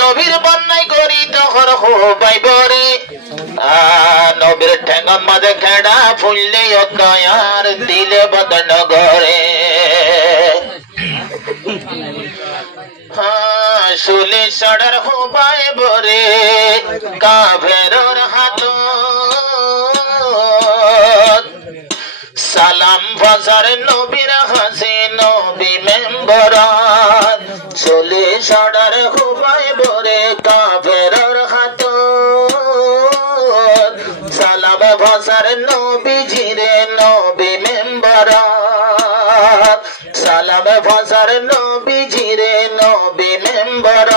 নবীর বন্যায় করি তখন হবাই বরে নবীর ঠেঙ্গা মাঝে খেড়া ফুললে দয়ার দিলে বদন গরে শুলে সড়ার হবাই বরে কাফেরর হাত সালাম ফাসার নবীর হাসি নবী মেম্বরাত চলে সড়ার হবাই বরে কাফেরর হাত সালাম ফাসার নবী জিরে নবী মেম্বরাত সালাম ফাসার নবী জিরে নবী মেম্বরাত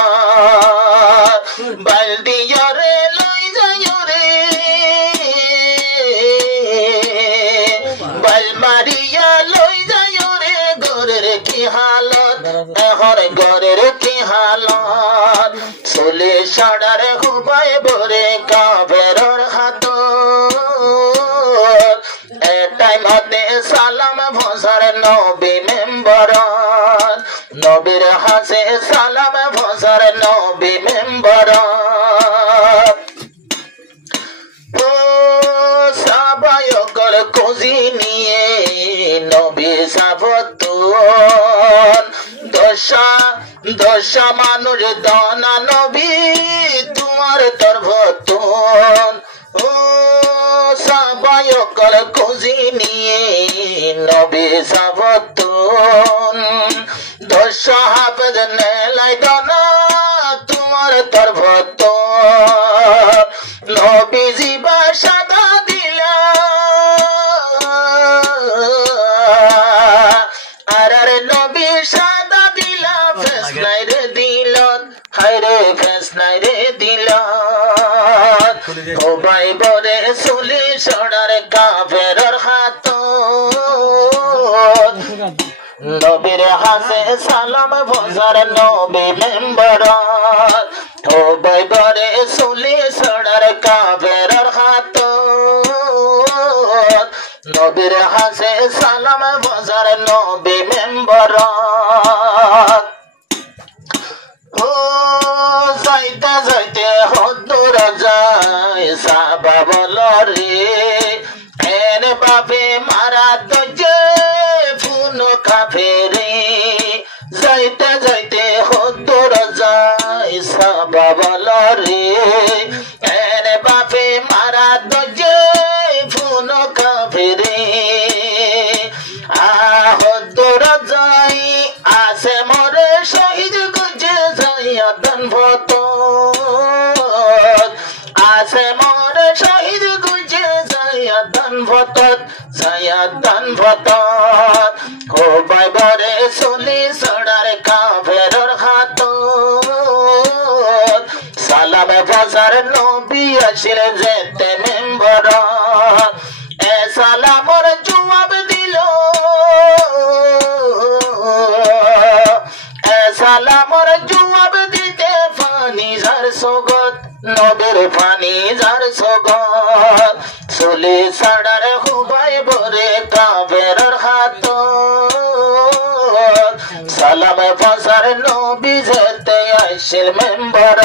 বালদিয়ারে লই যায়রে মারিয়া লই যায় রে ঘরের কি হালত এখন ঘরের কি হালত চলে সাড়ার হুবাই বরে কাফেরর হাত এটাই মতে সালাম ভসার নবী মেম্বর নবীর হাসে সালাম ভসার নবী মেম্বর কোজি নিয়ে নবী সাবতুন দশা মানুষ দানা নবী তোমার তরভতুন ও সাবায়কল কোজি নিয়ে নবী সাবতুন দশা হাফেজ নেলাই দানা তোমার তরভতুন নবী জিবা সাদা দিলা আরে নবী সাদা দিলা ফেসলাই রে দিলত হায়রে ফেসলাই রে দিলত ওবাই বরে সুলি সড়ার কাফেরর হাত নবীর হাসে সালাম ভজার নবী মেম্বর ওবাই বরে সুলি সড়ার কাফেরর হাত নবীর হাসে সালাম ভজার নবী মেম্বর ও যাইতে যাইতে হদ্দুর যায় সাবা বল রে এর বাপে মারা দজে ফুন কাফেরে যাইতে যাইতে হদ্দুর যায় সাবা বল রে এর বাপে মারা দজে ফুন কাফেরে আহদ্দুর যাই আসে মরে শহীদ গুজে যাইয়া দান ভত আসে মরে শহীদ গুজে যাইয়া দান ভত ও বাইবরে চলি সড়ার কাফেরর হাত সালাম বাজার নবী আসিল যেতে মেম্বর এ সালামর জবাব দিল এ সালামর জবাব দিতে ফানি যার সগত নবীর ফানি যার সগত চলে সাড়ার হুবাই বরে কাফেরর হাত সালাম ফাসার নবী যেতে আসিল মেম্বর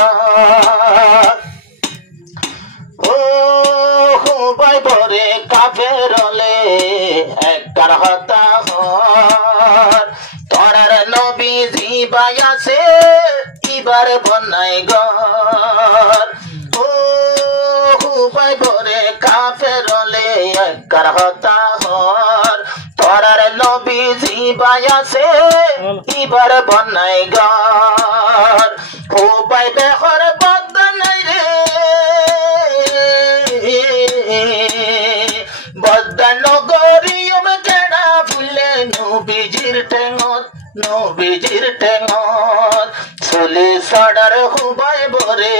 ও হুবাই বরে কাফেরলে একটার হতা হর তোরার নবী জিবাই আছে ইবার বনাই ঘর ও হুবাই বরে কাফেরলে একটার হতা হর তোরার নবী জিবাই আছে ইবার বনাই ঘর হুবাই বেহর বদনাই রে বদনগরিয়ম কেডা ফুলে নবীজির ঠেঙত চলে সাড়ার হুবাই বরে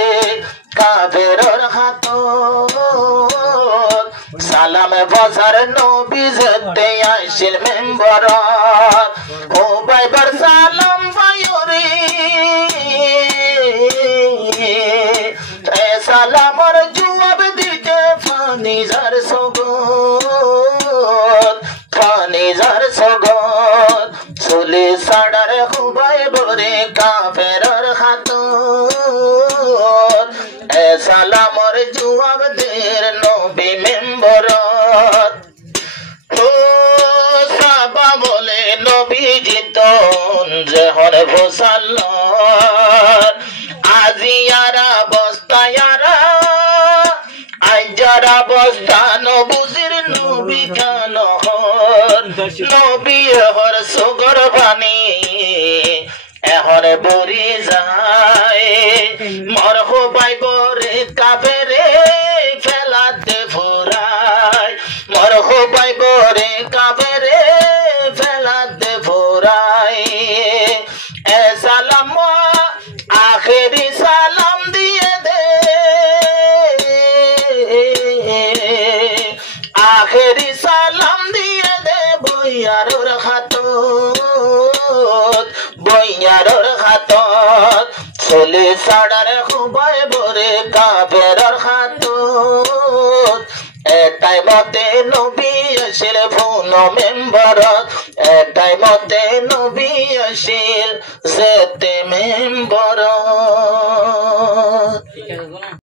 কাফেরর হাত সালাম বাজার নবী যেতে আসিল মেম্বর হুবাই বর সালাম বায়ুরি সালামর জবাব দিতে ফানি যার সগত চলে সাড়ার হুবাই বরে কাফেরর সালামর জবাব দের নবী মেম্বর ও সাবা বলে নবীজি তন যেহন ফসাল আজিয়ারা বস্তায়ারা আইজারা বস্তা নবুজির নবী খান নবী হর সুগর বাণী এখন বরি যায় মরহবাই বরে কাবেরে ফেলাতে ফোরায় মরহবাই বরে কাবেরে ফেলাতে ফোরায় এ সালাম আখেরি সালাম দিয়ে দে আখেরি সালাম দিয়ে দে বইয়ারোর হাতত চলে সাড়ার খুবাই বরে কাবেরর হাতত এটাই মতে নবী আসিল ফোন মেম্বর এটাই মতে নবী আসিল যেতে মেম্বর